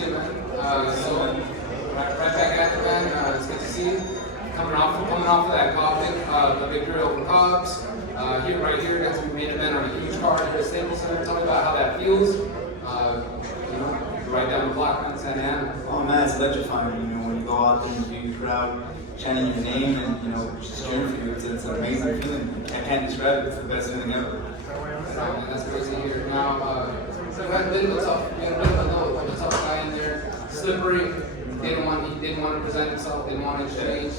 see you, man. Right back at it, man. It's good to see you. Coming off of that Cobb, the victory over Cobbs. Right here, got to be main event on a huge card here at Staples Center. Tell me about how that feels. Right down the block, man, Santa Ana. Oh man, it's electrifying. When you go out there and see the crowd chanting your name and just cheering for you, it's an amazing feeling. I can't describe it. It's the best feeling ever. That's great to hear. Now, you had a bit of a tough guy in there. Slippery. He didn't want to present himself. Didn't want to exchange.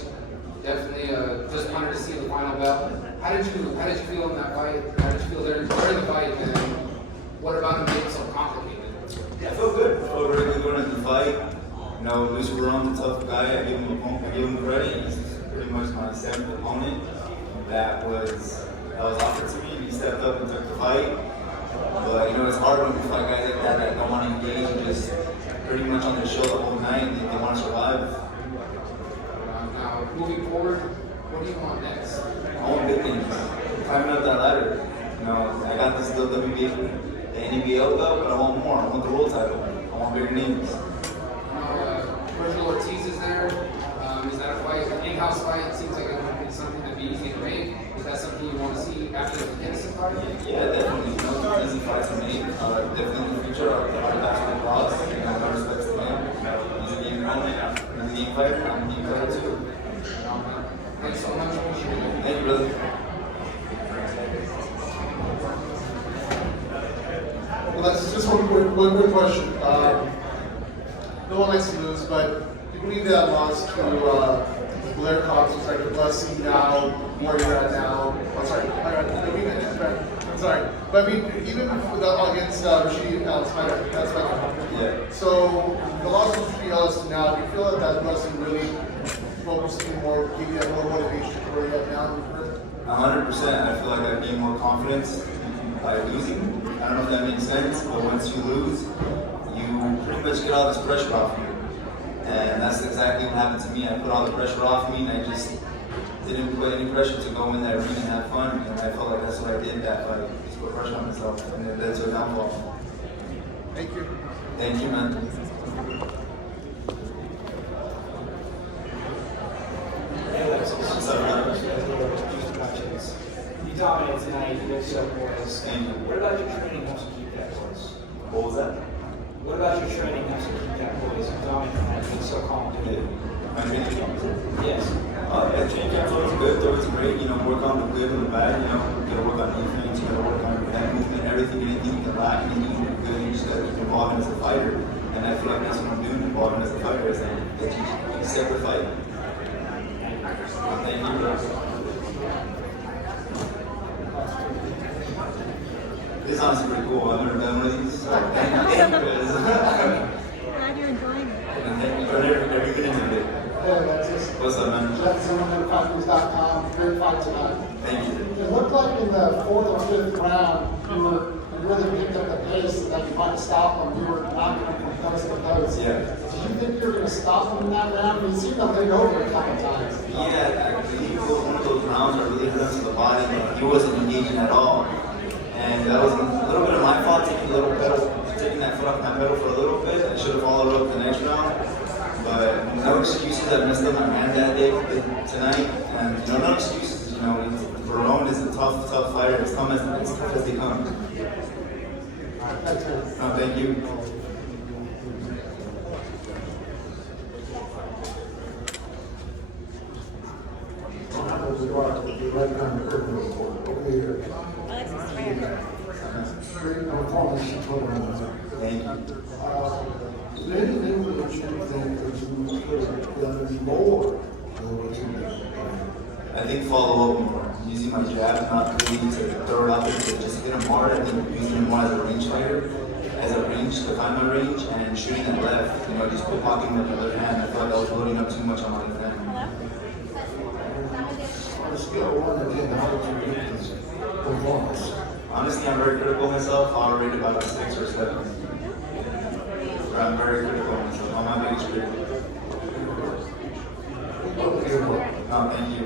Definitely, just wanted to see the final belt. How did you feel in that fight? How did you feel during the fight? And what about him being so complicated? Yeah, I felt good. I felt really good going into the fight. Luis Veron's a tough guy. I give him credit. He's pretty much my seventh opponent that was offered to me. He stepped up and took the fight. But it's hard when you fight guys like that don't want to engage and just pretty much on their show the whole night. They want to survive. Now, moving forward, what do you want next? I want big things. Climbing up that ladder. I got this WBA, the NBL belt, but I want more. I want the world title. I want bigger names. Virgil Ortiz is there. Is that a fight, an in-house fight? It seems like it would be something that'd be easy to make. Is that something you want to see after the Henderson fight? Yeah, definitely. Easy fights to make. Definitely in the future, I'll back to the boss. No respect to him. He's a game runner. He's a game fighter. I'm a game fighter too. Thanks so much. Thank you, brother. Well, that's just one quick question. No one likes to lose, but do you believe that loss to Blair Cobbs was like a blessing now, where you're at now? I'm sorry. I'm sorry. But I mean, even against Rashid Spider, that's like yeah. So the loss of Rashid Ellis now, do you feel that that blessing really focused you more, give you more motivation to where you're at now in your career? 100%. I feel like I gain more confidence by losing. I don't know if that makes sense, but once you lose, you pretty much get all this pressure off you. And that's exactly what happened to me. I put all the pressure off me, and I just didn't put any pressure to go in that arena and have fun. And I felt like that's what I did that fight. Just put pressure on myself, and it led to a downfall. Thank you. Thank you, man. Hey, Alexis. What's up, man? You dominated tonight. You look so poised. Thank you. What about your training helps you keep that poise? What was that? What about your training helps you keep that poise? You dominate tonight. Being so calm. Yeah. My training camp? Yes. Yeah, training camp was good. It was great. Work on the good and the bad. You gotta work on defense. You gotta work on your head movement, everything. Anything you can lack, anything you can do good. You just gotta keep evolving as a fighter. And I feel like that's what I'm doing, evolving as a fighter. Is that you separate fight. Thank you, bro. This is honestly pretty cool. I've never done one of these. Glad you're enjoying it. And thank you for every minute of it. Hey, Alexis. What's up, man? JetsonFactories.com. Great fight tonight. Thank you. It looked like in the fourth or fifth round, you really picked up the pace that you might stop them. You were knocking them from post to post. Yeah. Do you think you were going to stop them in that round? You seemed to take over a couple times. Yeah, I believe it was one of those rounds where really hurt to the body. Like, he wasn't engaging at all. And that was a little bit of my fault, taking that foot off my pedal for a little bit. I should have followed up the next round. But no excuses. I messed up my hand that day tonight. And no excuses. Verone is a tough fighter. It's tough as they come. That's it. No, thank you. Alexis, right here. Thank you. Is there anything that you think that you could have done more than what you did? I think follow up more. Using my jab, not really to throw it out there, to just hit him hard. I think using him more as a range fighter, to find my range, and shooting at left. Just pocketing with the other hand. I felt like I was loading up too much on my left hand. On a scale of 1 to 10, how would you rate this performance? Honestly, I'm very critical of myself. I'll rate it about a 6 or 7. I'm very critical of myself. I'm my biggest critic. Thank you.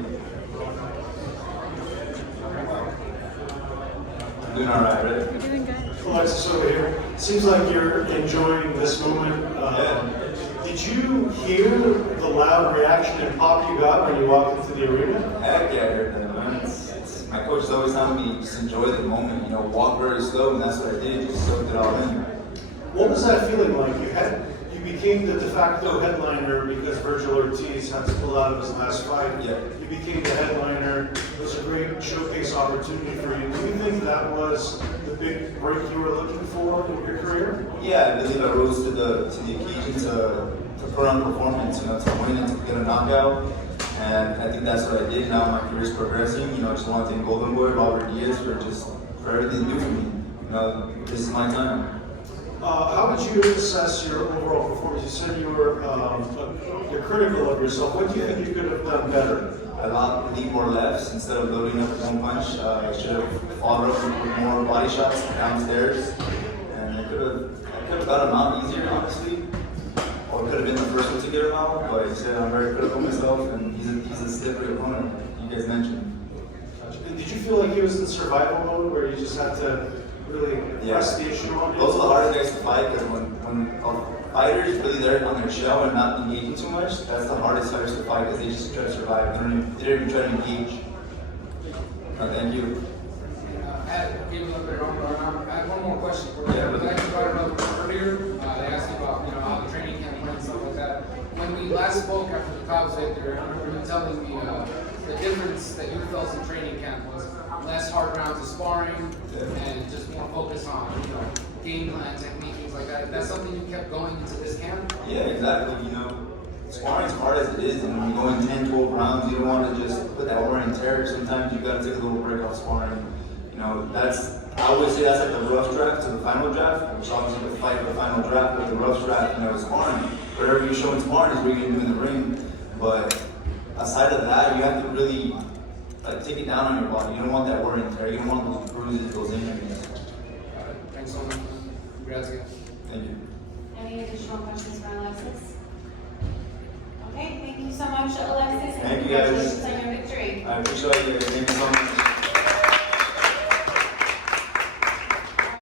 Doing all right, right? You're doing good. Alexis over here. Seems like you're enjoying this moment. Did you hear the loud reaction and pop you got when you walked into the arena? Heck yeah, I heard that, man. My coach is always telling me just enjoy the moment, you know, walk very slow, and that's what I did, just soaked it all in. What was that feeling like? You became the de facto headliner because Virgil Ortiz had to pull out of his last fight. Yeah. You became the headliner. It was a great showcase opportunity for you. Do you think that was the big break you were looking for in your career? Yeah, I believe I rose to the occasion to put on performance, you know, to win and to get a knockout. And I think that's what I did. Now my career's progressing. You know, I just want to thank Golden Boy, Robert Diaz for everything they do for me. You know, this is my time. How would you assess your overall performance? You said you're critical of yourself. What do you think you could have done better? I lead more lefts instead of loading up with one punch. I should have followed up with more body shots downstairs, and I could have got him out easier, honestly. Or it could have been the first one to get him out. But I said I'm very critical of myself, and he's a slippery opponent. You guys mentioned. And did you feel like he was in survival mode, where you just had to really press the issue on him? Those are the hardest guys to fight because when a fighter is really there on their shell and not engaging too much, that's the hardest fighters to fight because they just try to survive. They don't even try to engage. Thank you. I have one more question for you. Yeah. I actually brought it up earlier. They asked you about how the training camp went and stuff like that. When we last spoke after the Cobbs victory, I remember you telling me the difference that you felt in training camp was less hard rounds of sparring and just more focus on game plan, technique, things like that. That's something you kept going into this camp? Yeah, exactly. You know, sparring's hard as it is, and when you go in 10, 12 rounds, you don't want to just put that wear and tear. Sometimes you got to take a little break off sparring. You know, I always say that's like the rough draft to the final draft, which obviously the fight for the final draft, but the rough draft, is sparring. Whatever you show in sparring is what you're going to do in the ring. But aside of that, you have to really take it down on your body. You don't want that wear and tear. You don't want those bruises, those injuries. Thanks so much. Congrats again. Thank you. Any additional questions for Alexis? Okay, thank you so much, Alexis. Thank you, guys. Congratulations on your victory. I appreciate you guys. Thank you so much.